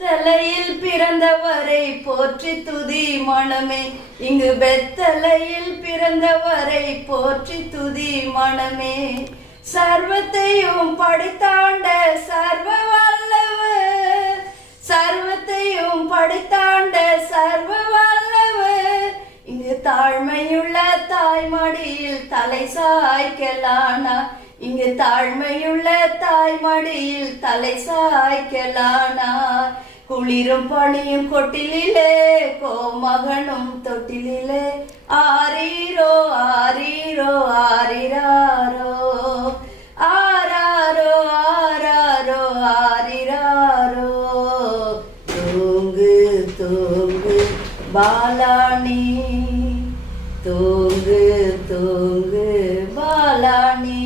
பெத்தலையில் பிறந்தவரை போற்றி துதி மனமே. இங்கு பெத்தலையில் பிறந்தவரை போற்றி துதி மனமே. சர்வத்தையும் படைத்தாண்ட சர்வ வல்லவர், சர்வத்தையும் படைத்தாண்ட சர்வ வல்லவர். இங்கு தாழ்மையுள்ள தாய்மடியில் தலை சாய்க்கலானா, இங்கு தாழ்மையுள்ள தாய்மடியில் தலை சாய்க்கலானார். குளிரும் பனியும் கொட்டிலே கோமகனும் தொட்டிலே ஆரீரோ ஆரீரோ ஆரிராரோ ஆராரோ ஆராரோ ஆரிராரோ. தூங்கு தூங்கு பாலாணி, தூங்கு தூங்கு பாலாணி.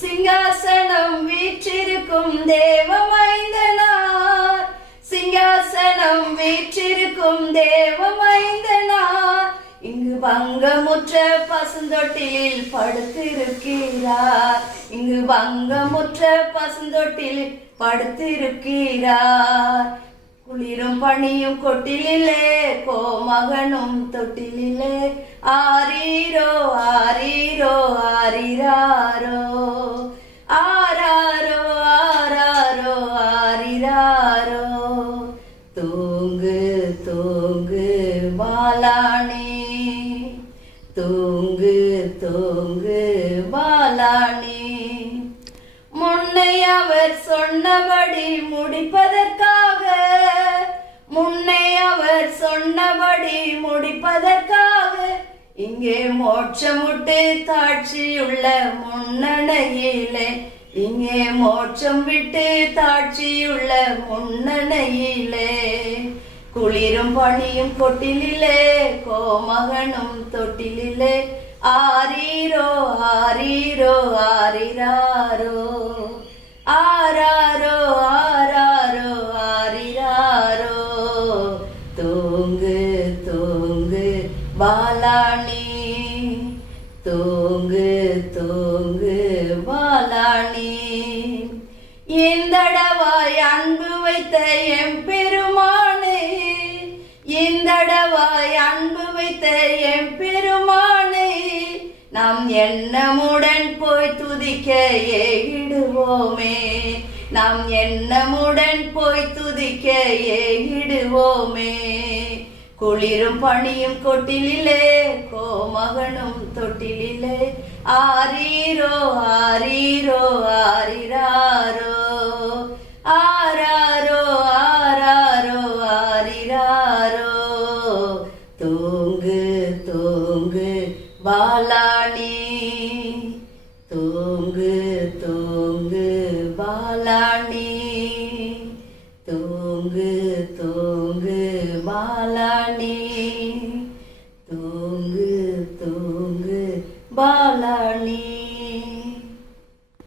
சிங்காசனம் வீற்றிருக்கும் தேவமைந்தனார், சிங்காசனம் வீற்றிருக்கும் தேவமைந்தனார். இங்கு பங்கமுற்ற பசுந்தொட்டிலில் படுத்திருக்கிறார், இங்கு பங்கமுற்ற பசுந்தொட்டிலில் படுத்திருக்கிறார். குளிரும் பனியும் கொட்டிலே கோமகனும் தொட்டிலே ஆரீரோ ஆரீரோ ஆரிராரோ ஆராரோ ஆராரோ ஆரிராரோ. தூங்கு தூங்கு பாலாணி, தூங்கு தூங்கு பாலாணி. முன்னை அவர் சொன்னபடி முடிப்பதற்காக, முன்னை அவர் சொன்னபடி முடிப்பதற்காக இங்கே மோட்சமுட்டு தாட்சியுள்ள முன்னணையிலே, இங்கே மோட்சம் விட்டு தாட்சியுள்ள முன்னணையிலே. குளிரும் பனியும் கொட்டிலே கோமகனும் தொட்டிலே ஆரீரோ ஆரீரோ ஆரிராரோ ஆராரோ ஆராரோ ஆரிராரோ. தூங்கு தூங்கு பாலாணி, தூங்கு தூங்கு பாலாணி. இந்தடவாய் அன்பு வைத்த எம்பெருமானே, இந்தடவாய் அன்பு வைத்த எம்பெருமானே. நாம் எண்ணமுடன் போய் துதிக்க ஏகிடுவோமே, நாம் எண்ணமுடன் போய் துதிக்க ஏகிடுவோமே. குளிரும் பனியும் கொட்டிலே கோமகனும் தொட்டிலே ஆரீரோ ஆரீரோ ஆரிராரோ ஆராரோ ஆராரோ ஆரிராரோ. தூங்கு தூங்கு பாலாணி, தூங்கு தூங்கு பாலாணி.